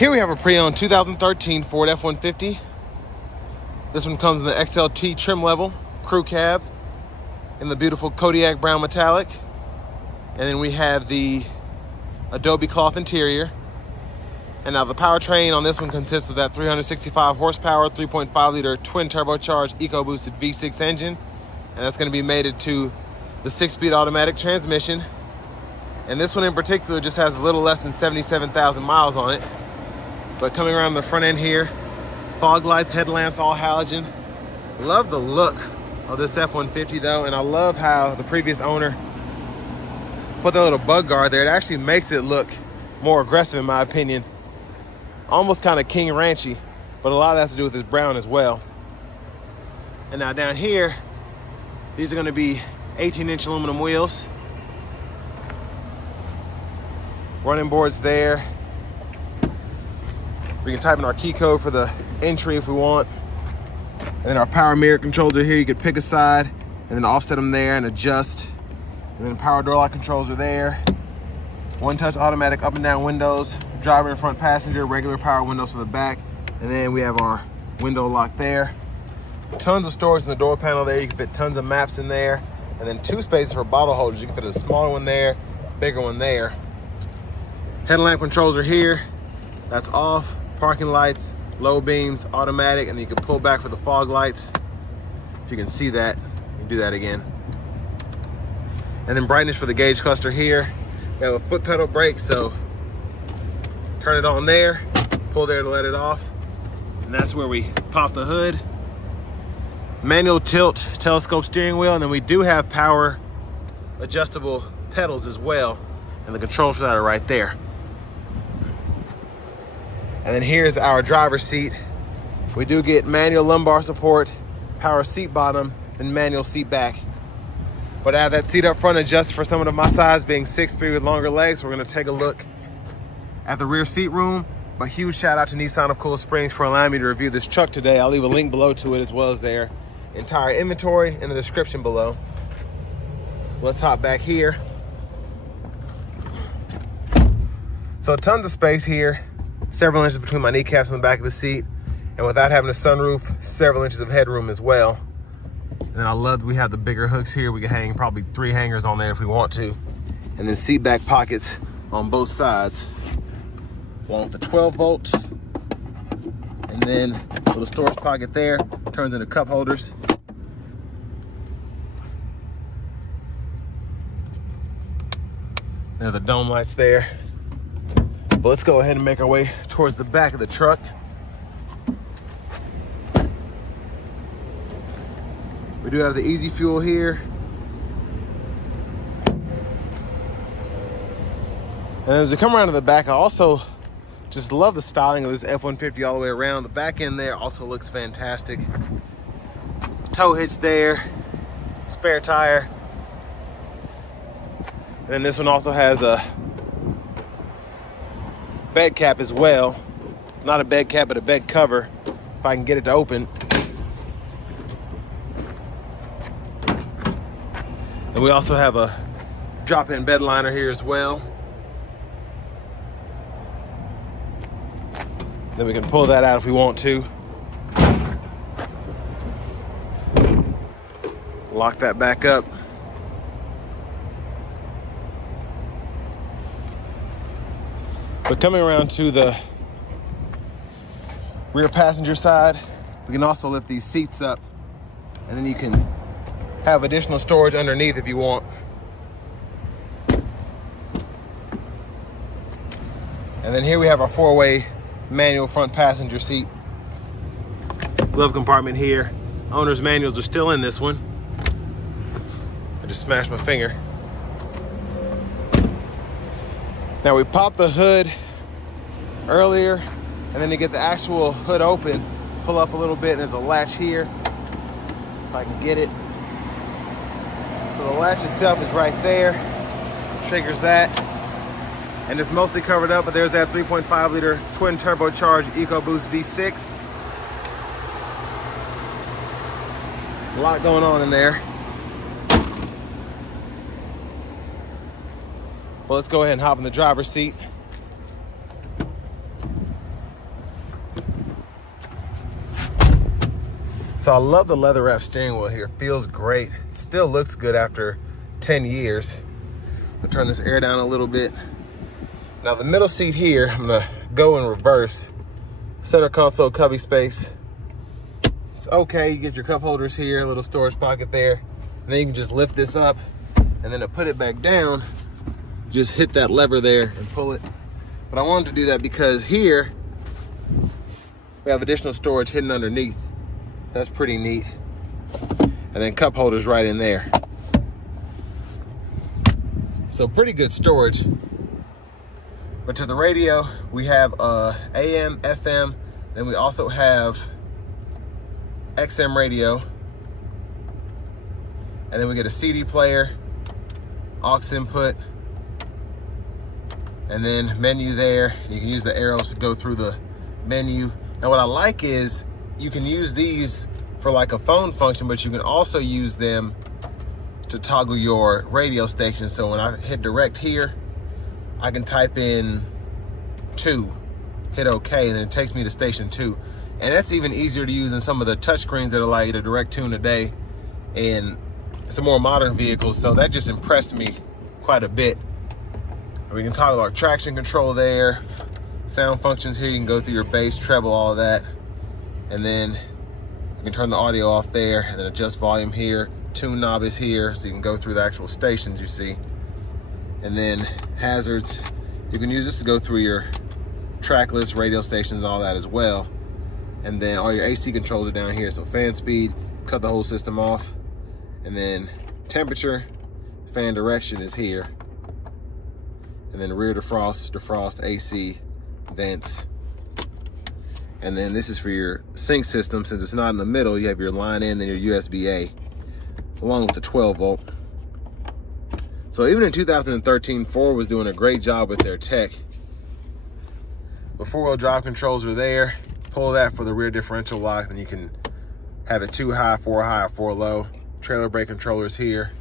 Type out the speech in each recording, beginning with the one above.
Here we have a pre-owned 2013 Ford F-150. This one comes in the XLT trim level, crew cab, in the beautiful Kodiak brown metallic. And then we have the Adobe cloth interior. And now the powertrain on this one consists of that 365 horsepower, 3.5 liter twin turbocharged EcoBoosted V6 engine. And that's gonna be mated to the 6-speed automatic transmission. And this one in particular just has a little less than 77,000 miles on it. But coming around the front end here, fog lights, headlamps, all halogen. Love the look of this F-150 though, and I love how the previous owner put that little bug guard there. It actually makes it look more aggressive in my opinion. Almost kind of King Ranchy, but a lot of that has to do with this brown as well. And now down here, these are gonna be 18-inch aluminum wheels. Running boards there. We can type in our key code for the entry if we want. And then our power mirror controls are here. You could pick a side and then offset them there and adjust. And then power door lock controls are there. One-touch automatic up and down windows. Driver and front passenger, regular power windows for the back. And then we have our window lock there. Tons of storage in the door panel there. You can fit tons of maps in there. And then 2 spaces for bottle holders. You can fit a smaller one there, bigger one there. Headlamp controls are here. That's off. Parking lights, low beams, automatic, and you can pull back for the fog lights. If you can see that, you can do that again. And then brightness for the gauge cluster here. We have a foot pedal brake, so turn it on there, pull there to let it off. And that's where we pop the hood. Manual tilt, telescope steering wheel, and then we do have power adjustable pedals as well. And the controls for that are right there. And then here's our driver's seat. We do get manual lumbar support, power seat bottom, and manual seat back. But I have that seat up front adjusted for someone of my size, being 6'3" with longer legs. We're gonna take a look at the rear seat room. But huge shout out to Nissan of Cool Springs for allowing me to review this truck today. I'll leave a link below to it as well as their entire inventory in the description below. Let's hop back here. So tons of space here. Several inches between my kneecaps on the back of the seat. And without having a sunroof, several inches of headroom as well. And then I love that we have the bigger hooks here. We can hang probably 3 hangers on there if we want to. And then seat back pockets on both sides. One with the 12 volt. And then a little storage pocket there. Turns into cup holders. There are the dome lights there. But let's go ahead and make our way towards the back of the truck. We do have the easy fuel here. And as we come around to the back, I also just love the styling of this F-150 all the way around. The back end there also looks fantastic. Tow hitch there, spare tire. And then this one also has a bed cap as well. Not a bed cap, but a bed cover, if I can get it to open. And we also have a drop-in bed liner here as well. Then we can pull that out if we want to. Lock that back up. But coming around to the rear passenger side, we can also lift these seats up, and then you can have additional storage underneath if you want. And then here we have our 4-way manual front passenger seat. Glove compartment here. Owner's manuals are still in this one. I just smashed my finger. Now we popped the hood earlier, and then to get the actual hood open, pull up a little bit, and there's a latch here, if I can get it. So the latch itself is right there, triggers that, and it's mostly covered up, but there's that 3.5 liter twin turbocharged EcoBoost V6. A lot going on in there. Well, let's go ahead and hop in the driver's seat. So I love the leather wrap steering wheel here. Feels great. Still looks good after 10 years. I'll turn this air down a little bit. Now the middle seat here, I'm gonna go in reverse. Center console cubby space. It's okay, you get your cup holders here, a little storage pocket there. And then you can just lift this up, and then to put it back down, just hit that lever there and pull it. But I wanted to do that because here, we have additional storage hidden underneath. That's pretty neat. And then cup holders right in there. So pretty good storage. But to the radio, we have AM, FM, then we also have XM radio. And then we get a CD player, aux input, and then menu there. You can use the arrows to go through the menu. Now what I like is you can use these for like a phone function, but you can also use them to toggle your radio station. So when I hit direct here, I can type in 2, hit OK, and then it takes me to station 2. And that's even easier to use than some of the touch screens that allow you to direct tune today in some more modern vehicles. So that just impressed me quite a bit. We can toggle our traction control there. Sound functions here, you can go through your bass, treble, all of that. And then you can turn the audio off there and then adjust volume here. Tune knob is here, so you can go through the actual stations you see. And then hazards, you can use this to go through your track list, radio stations, and all that as well. And then all your AC controls are down here. So fan speed, cut the whole system off. And then temperature, fan direction is here. And then rear defrost, AC, vents. And then this is for your sync system. Since it's not in the middle, you have your line in and your USB-A, along with the 12 volt. So even in 2013, Ford was doing a great job with their tech. The 4-wheel drive controls are there. Pull that for the rear differential lock, and you can have it 2 high, 4 high, or 4 low. Trailer brake controllers here.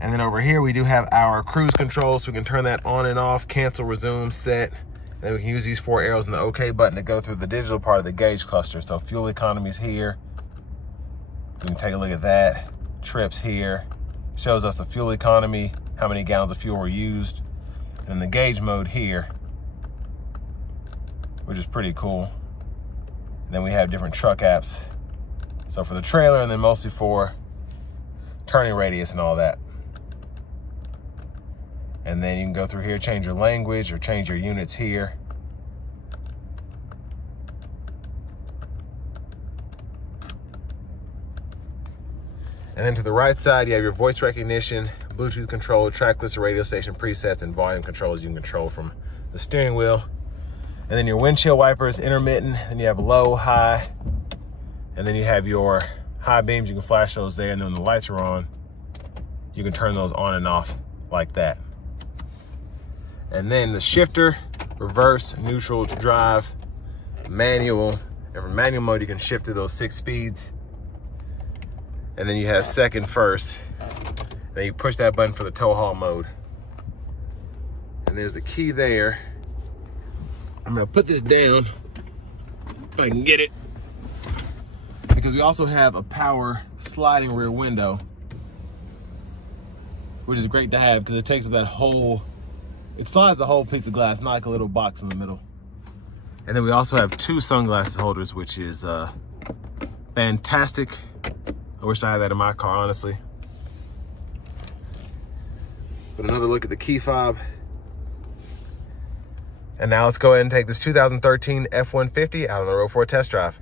And then over here, we do have our cruise control, so we can turn that on and off, cancel, resume, set. And then we can use these 4 arrows and the OK button to go through the digital part of the gauge cluster. So fuel economy is here. You can take a look at that. Trips here. Shows us the fuel economy, how many gallons of fuel were used. And then the gauge mode here, which is pretty cool. And then we have different truck apps. So for the trailer, and then mostly for turning radius and all that. And then you can go through here, change your language or change your units here. And then to the right side, you have your voice recognition, Bluetooth control, track list, radio station presets, and volume controls you can control from the steering wheel. And then your windshield wipers, intermittent, and you have low, high, and then you have your high beams. You can flash those there, and then when the lights are on, you can turn those on and off like that. And then the shifter, reverse, neutral, drive, manual. And for manual mode, you can shift through those 6 speeds. And then you have second, first. Then you push that button for the tow haul mode. And there's the key there. I'm gonna put this down if I can get it. Because we also have a power sliding rear window, which is great to have because it takes up that whole, it slides the whole piece of glass, not like a little box in the middle. And then we also have 2 sunglasses holders, which is fantastic. I wish I had that in my car, honestly. But another look at the key fob. And now let's go ahead and take this 2013 F-150 out on the road for a test drive.